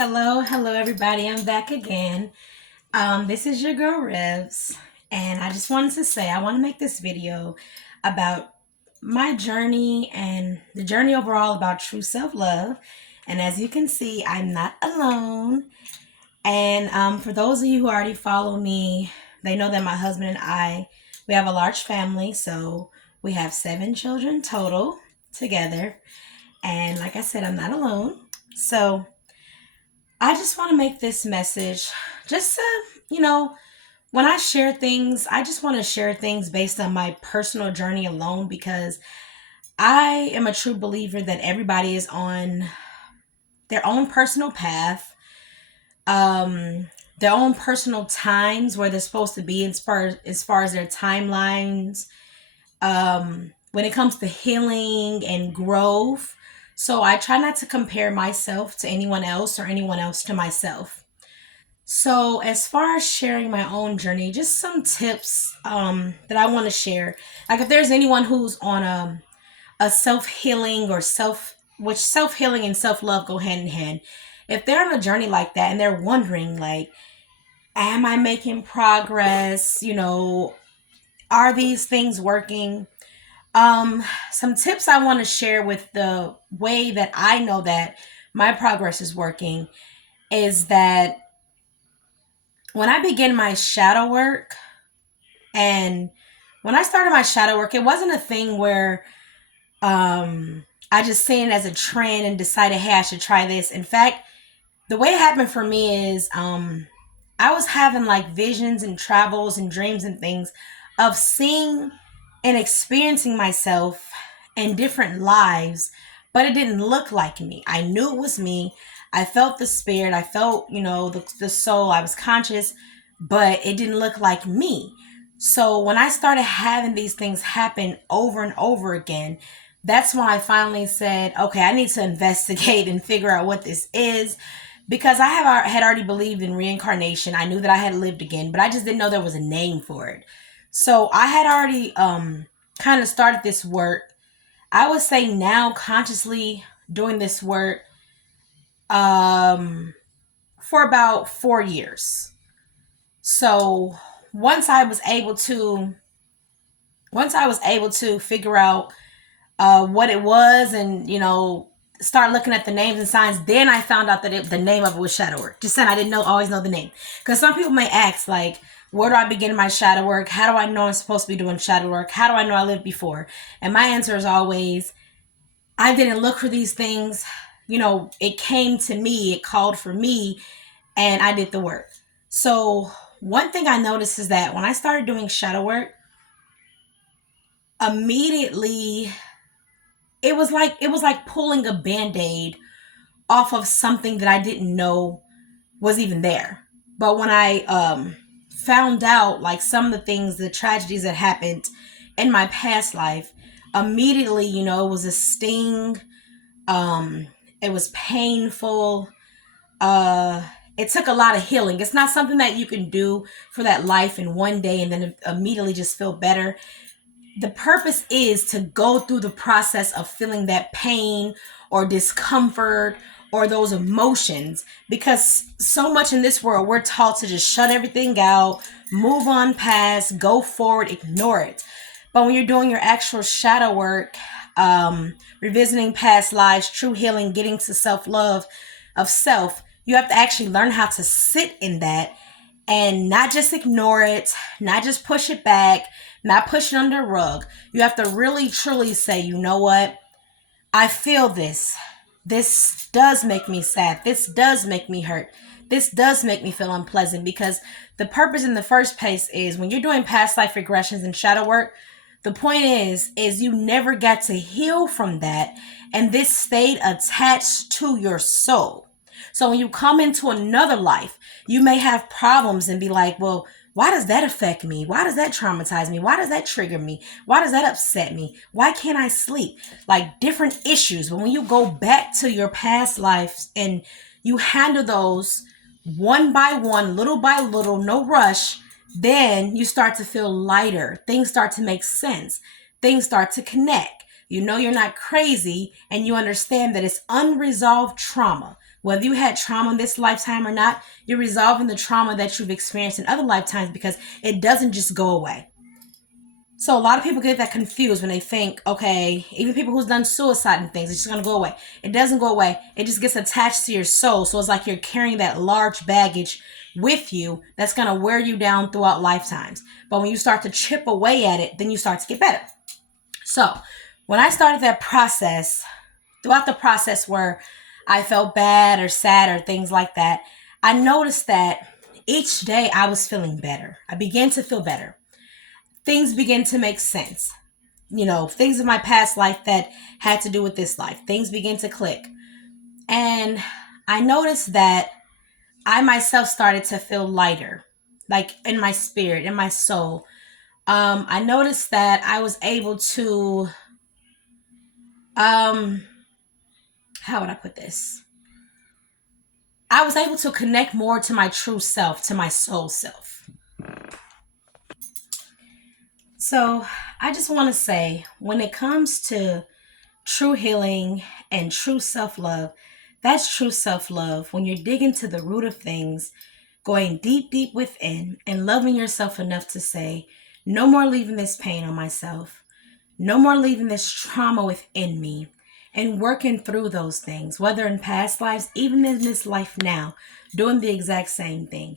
Hello, everybody. I'm back again. This is your girl Revs, and I just wanted to say I want to make this video about my journey and the journey overall about true self love. And as you can see, I'm not alone. And for those of you who already follow me, they know that my husband and I we have a large family, so we have 7 children total together. And like I said, I'm not alone. So I just want to make this message just to, you know, when I share things, I just want to share things based on my personal journey alone because I am a true believer that everybody is on their own personal path, their own personal times where they're supposed to be as far as their timelines, when it comes to healing and growth. So I try not to compare myself to anyone else or anyone else to myself. So, as far as sharing my own journey, just some tips that I want to share. Like, if there's anyone who's on a self healing or which self healing and self love go hand in hand. If they're on a journey like that and they're wondering, like, am I making progress? Are these things working? Some tips I want to share with the way that I know that my progress is working is that when I begin my shadow work, and when I started my shadow work, it wasn't a thing where I just seen it as a trend and decided, hey, I should try this. In fact, the way it happened for me is I was having like visions and travels and dreams and things of seeing and experiencing myself in different lives, but it didn't look like me. I knew it was me. I felt the spirit. I felt, the soul. I was conscious, but it didn't look like me. So when I started having these things happen over and over again, that's when I finally said, okay, I need to investigate and figure out what this is because had already believed in reincarnation. I knew that I had lived again, but I just didn't know there was a name for it. So I had already kind of started this work. I would say now consciously doing this work for about 4 years. So once I was able to figure out what it was and start looking at the names and signs, then I found out that the name of it was shadow work. Just saying, I didn't always know the name, because some people may ask, like, where do I begin my shadow work? How do I know I'm supposed to be doing shadow work? How do I know I lived before? And my answer is always, I didn't look for these things. It came to me, it called for me, and I did the work. So one thing I noticed is that when I started doing shadow work, immediately it was like pulling a band-aid off of something that I didn't know was even there. But when I found out, like, some of the things, the tragedies that happened in my past life, immediately, it was a sting. It was painful. It took a lot of healing. It's not something that you can do for that life in one day and then immediately just feel better. The purpose is to go through the process of feeling that pain or discomfort or those emotions, because so much in this world we're taught to just shut everything out, move on past, go forward, ignore it. But when you're doing your actual shadow work, revisiting past lives, true healing, getting to self-love of self, you have to actually learn how to sit in that and not just ignore it, not just push it back, not push it under a rug. You have to really, truly say, you know what? I feel this. This does make me sad. This does make me hurt. This does make me feel unpleasant, because the purpose in the first place is when you're doing past life regressions and shadow work, the point is you never got to heal from that, and this stayed attached to your soul. So when you come into another life, you may have problems and be like, well, why does that affect me? Why does that traumatize me? Why does that trigger me? Why does that upset me? Why can't I sleep? Like, different issues. But when you go back to your past lives and you handle those one by one, little by little, no rush, then you start to feel lighter. Things start to make sense. Things start to connect. You're not crazy, and you understand that it's unresolved trauma. Whether you had trauma in this lifetime or not, you're resolving the trauma that you've experienced in other lifetimes, because it doesn't just go away. So a lot of people get that confused when they think, okay, even people who's done suicide and things, it's just going to go away. It doesn't go away. It just gets attached to your soul. So it's like you're carrying that large baggage with you that's going to wear you down throughout lifetimes. But when you start to chip away at it, then you start to get better. So when I started that process, throughout the process where I felt bad or sad or things like that, I noticed that each day I was feeling better. I began to feel better. Things began to make sense. Things in my past life that had to do with this life. Things began to click. And I noticed that I myself started to feel lighter, like in my spirit, in my soul. I noticed that I was able to, how would I put this? I was able to connect more to my true self, to my soul self. So I just want to say, when it comes to true healing and true self-love, that's true self-love. When you're digging to the root of things, going deep, deep within, and loving yourself enough to say, no more leaving this pain on myself. No more leaving this trauma within me, and working through those things, whether in past lives, even in this life now, doing the exact same thing.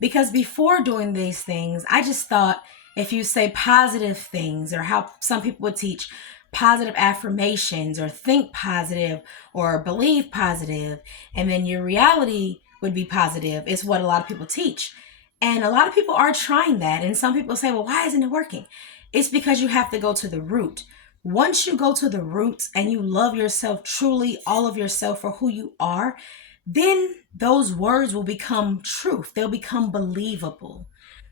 Because before doing these things, I just thought if you say positive things, or how some people would teach positive affirmations, or think positive, or believe positive, and then your reality would be positive, is what a lot of people teach. And a lot of people are trying that. And some people say, well, why isn't it working? It's because you have to go to the root. Once you go to the roots and you love yourself truly, all of yourself for who you are, then those words will become truth. They'll become believable.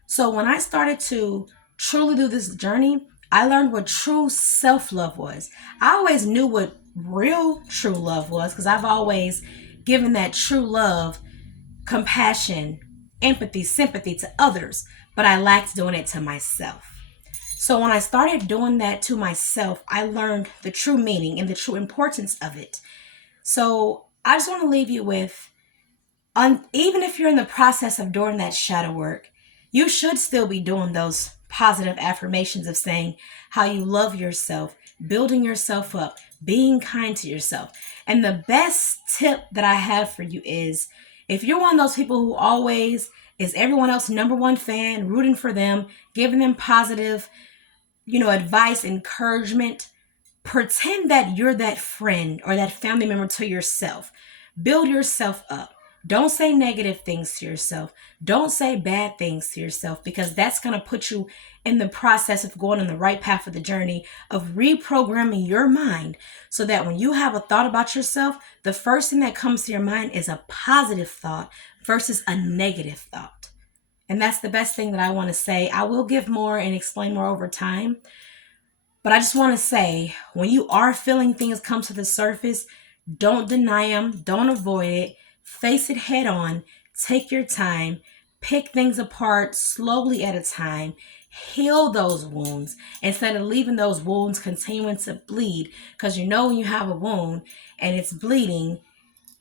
So when I started to truly do this journey, I learned what true self-love was. I always knew what real true love was, because I've always given that true love, compassion, empathy, sympathy to others, but I lacked doing it to myself. So when I started doing that to myself, I learned the true meaning and the true importance of it. So I just want to leave you with, even if you're in the process of doing that shadow work, you should still be doing those positive affirmations of saying how you love yourself, building yourself up, being kind to yourself. And the best tip that I have for you is, if you're one of those people who always is everyone else's number one fan, rooting for them, giving them positive, advice, encouragement, pretend that you're that friend or that family member to yourself. Build yourself up. Don't say negative things to yourself. Don't say bad things to yourself, because that's going to put you in the process of going on the right path of the journey of reprogramming your mind, so that when you have a thought about yourself, the first thing that comes to your mind is a positive thought versus a negative thought. And that's the best thing that I want to say. I will give more and explain more over time. But I just want to say, when you are feeling things come to the surface, don't deny them. Don't avoid it. Face it head on. Take your time. Pick things apart slowly at a time. Heal those wounds instead of leaving those wounds continuing to bleed. Because when you have a wound and it's bleeding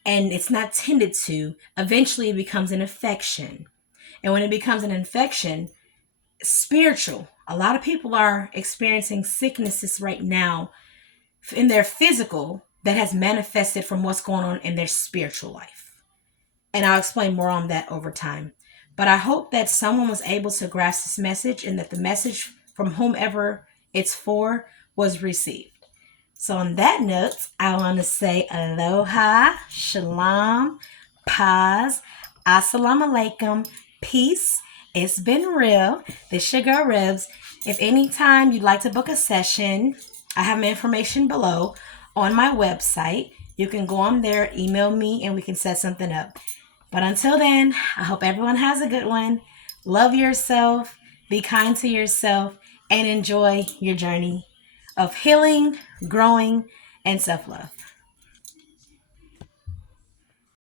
and it's not tended to, eventually it becomes an infection. And when it becomes an infection, spiritual. A lot of people are experiencing sicknesses right now in their physical that has manifested from what's going on in their spiritual life. And I'll explain more on that over time. But I hope that someone was able to grasp this message, and that the message from whomever it's for was received. So on that note, I want to say aloha, shalom, paz, assalamu alaikum, peace. It's been real. This your girl Ribs. If anytime you'd like to book a session, I have my information below on my website. You can go on there, email me, and we can set something up. But until then, I hope everyone has a good one. Love yourself, be kind to yourself, and enjoy your journey of healing, growing, and self-love.